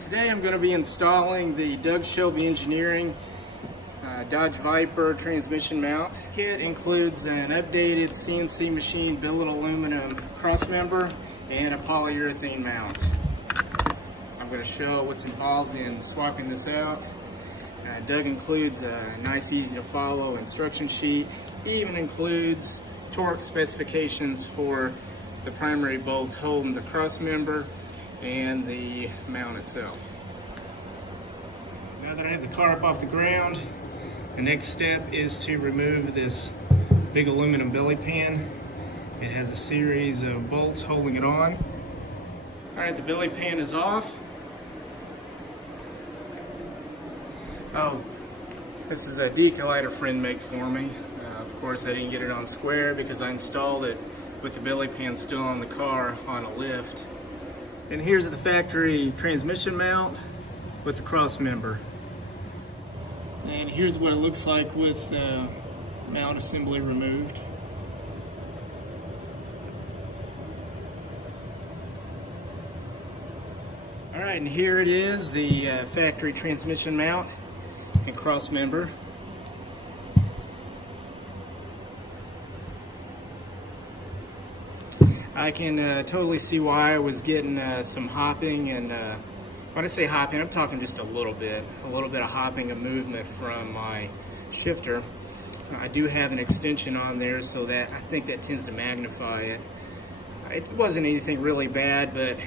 Today I'm going to be installing the Doug Shelby Engineering Dodge Viper transmission mount. Kit includes an updated CNC machine billet aluminum crossmember and a polyurethane mount. I'm going to show what's involved in swapping this out. Doug includes a nice, easy to follow instruction sheet. Even includes torque specifications for the primary bolts holding the crossmember and the mount itself. Now that I have the car up off the ground, the next step is to remove this big aluminum belly pan. It has a series of bolts holding it on. Alright, the belly pan is off. Oh, this is a decal a friend make for me. Of course, I didn't get it on square because I installed it with the belly pan still on the car on a lift. And here's the factory transmission mount with the cross member. And here's what it looks like with the mount assembly removed. Alright, and here it is, the factory transmission mount and cross member. I can totally see why I was getting some hopping, and when I say hopping, I'm talking just a little bit of hopping and movement from my shifter. I do have an extension on there, so that I think that tends to magnify it. It wasn't anything really bad, but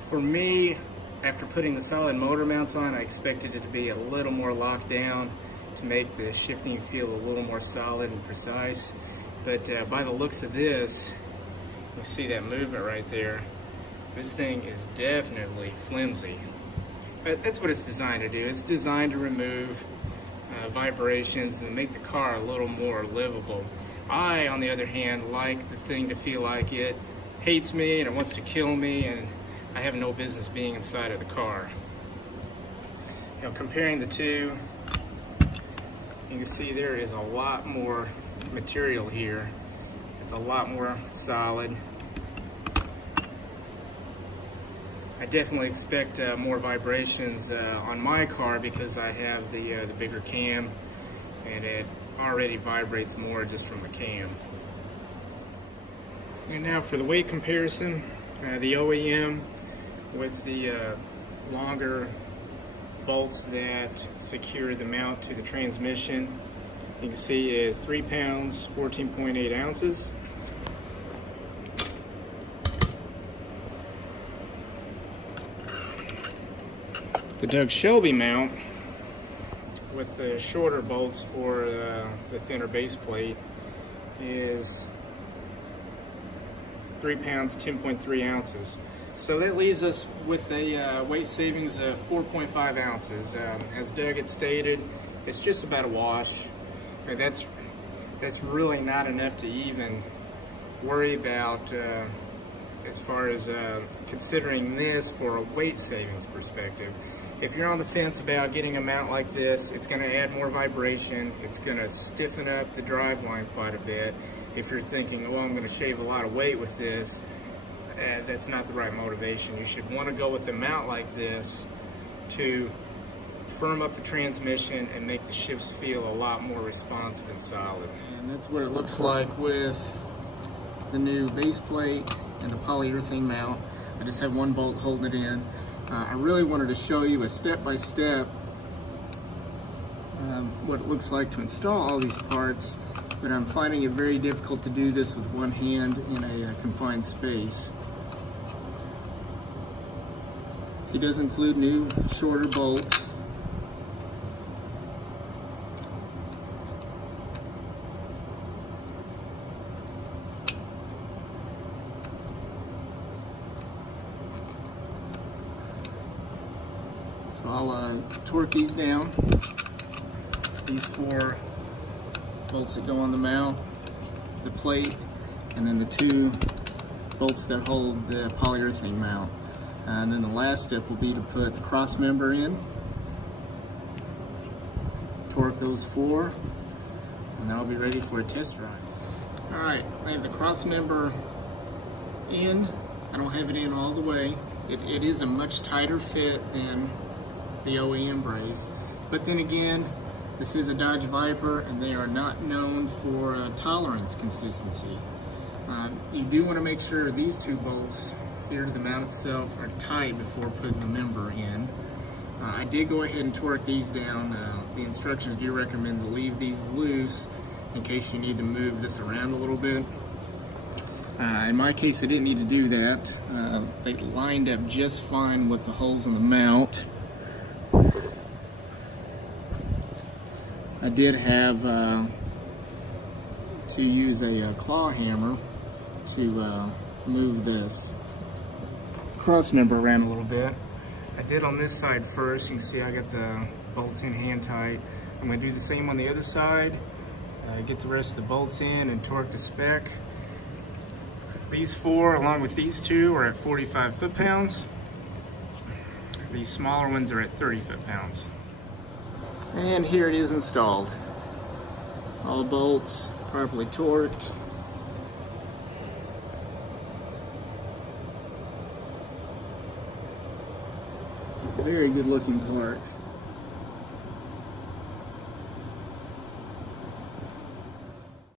for me, after putting the solid motor mounts on, I expected it to be a little more locked down to make the shifting feel a little more solid and precise. But by the looks of this, you see that movement right there. This thing is definitely flimsy. But that's what it's designed to do. It's designed to remove vibrations and make the car a little more livable. I, on the other hand, like the thing to feel like it hates me and it wants to kill me, and I have no business being inside of the car. You know, comparing the two, you can see there is a lot more material here. It's a lot more solid. I definitely expect more vibrations on my car because I have the bigger cam, and it already vibrates more just from the cam. And now for the weight comparison, the OEM with the longer bolts that secure the mount to the transmission, you can see is 3 pounds, 14.8 ounces. The Doug Shelby mount with the shorter bolts for the thinner base plate is 3 pounds, 10.3 ounces. So that leaves us with a weight savings of 4.5 ounces. As Doug had stated, it's just about a wash. And that's really not enough to even worry about as far as considering this for a weight savings perspective. If you're on the fence about getting a mount like this, it's going to add more vibration, it's going to stiffen up the drive line quite a bit. If you're thinking, well, I'm going to shave a lot of weight with this, that's not the right motivation. You should want to go with a mount like this to firm up the transmission and make the shifts feel a lot more responsive and solid. And that's what it looks like with the new base plate and the polyurethane mount. I just have one bolt holding it in. I really wanted to show you a step-by-step what it looks like to install all these parts, but I'm finding it very difficult to do this with one hand in a confined space. It does include new shorter bolts. So I'll torque these down. These 4 bolts that go on the mount, the plate, and then the 2 bolts that hold the polyurethane mount. And then the last step will be to put the cross member in, torque those 4, and then I'll be ready for a test drive. Alright, I have the cross member in. I don't have it in all the way. It is a much tighter fit than the OEM brace. But then again, this is a Dodge Viper, and they are not known for tolerance consistency. You do want to make sure these two bolts here to the mount itself are tight before putting the member in. I did go ahead and torque these down. The instructions do recommend to leave these loose in case you need to move this around a little bit. In my case, I didn't need to do that. They lined up just fine with the holes in the mount. I did have to use a claw hammer to move this cross member around a little bit. I did on this side first. You can see I got the bolts in hand tight. I'm going to do the same on the other side. Get the rest of the bolts in and torque to spec. These four, along with these two, are at 45 foot-pounds. These smaller ones are at 30 foot-pounds. And here it is installed. All bolts properly torqued. Very good looking part.